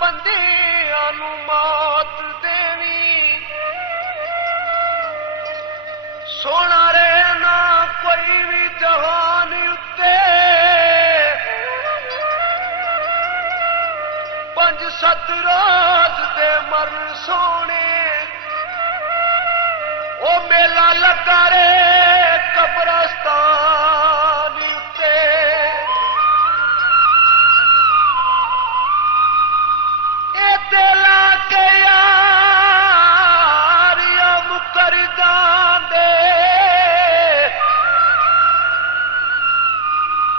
ਬੰਦਿਆਂ ਨੂੰ ਮੌਤ ਦੇਵੀਂ, ਸੋਹਣਾ ਰਹੇ ਨਾ ਕੋਈ ਵੀ ਜਹਾਨ ਉੱਤੇ। 5-7 ਰਾਜ ਦੇ ਮਰਨ ਸੋਹਣੇ, ਉਹ ਮੇਲਾ ਲੱਗਾ ਰੇ ਕਬਰਸਤਾਨ ਉੱਤੇ। ਇਹ ਤੇ ਲਾ ਕੇ ਯਾਰੀਆਂ ਮੁਕਰ ਜਾਂਦੇ,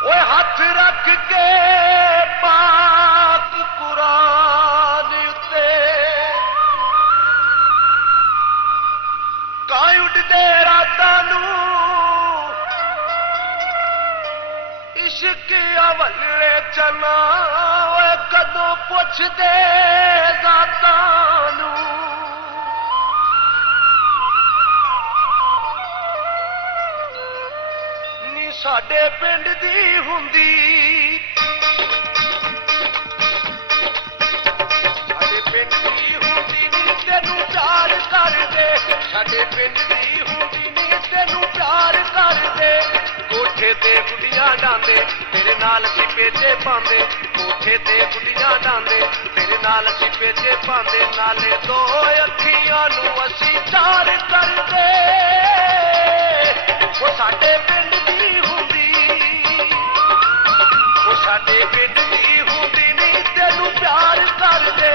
ਓਏ ਹੱਥ ਰੱਖ ਕੇ ਪਾਕ ਕੁਰਾਨ ਉੱਤੇ। ਕਾਂ ਉੱਡਦੇ ਰਾਤਾਂ ਨੂੰ ਇਸ਼ਕ ਅਵਲੇ ਚਨਾ, ਓਏ ਕਦੋਂ ਪੁੱਛਦੇ ਜ਼ਾਤਾਂ ਨੂੰ। ਨੀ ਸਾਡੇ ਪਿੰਡ ਦੀ ਹੁੰਦੀ, ਸਾਡੇ ਪਿੰਡ ਦੀ ਹੁੰਦੀ ਨੀ ਤੈਨੂੰ ਪਿਆਰ ਕਰਦੇ। ਸਾਡੇ ਪਿੰਡ ਦੀ ਹੁੰਦੀ ਨੀ ਤੈਨੂੰ ਪਿਆਰ ਕਰਦੇ। ਕੋਠੇ ਤੇ ਗੁੱਡੀਆਂ ਡਾਂਦੇ, ਤੇਰੇ ਨਾਲ ਅਸੀਂ ਪੇਚੇ ਪਾਉਂਦੇ। ਕੋਠੇ ਤੇ ਗੁੱਡੀਆਂ ਡਾਂਦੇ, ਤੇਰੇ ਨਾਲ ਅਸੀਂ ਪੇਚੇ ਪਾਉਂਦੇ। ਨਾਲੇ 2 ਅੱਖੀਆਂ ਨੂੰ ਅਸੀਂ ਚਾਰ ਕਰਦੇ। ਉਹ ਸਾਡੇ ਪਿੰਡ ਦੀ ਹੁੰਦੀ, ਉਹ ਸਾਡੇ ਪਿੰਡ ਦੀ ਹੁੰਦੀ ਨੀ ਤੈਨੂੰ ਪਿਆਰ ਕਰਦੇ।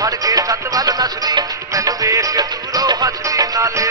ਫੜ ਕੇ ਛੱਤ ਵੱਲ ਨੱਸਦੀ, ਮੈਨੂੰ ਵੇਖ ਕੇ ਦੂਰੋਂ ਹੱਸਦੀ, ਨਾਲੇ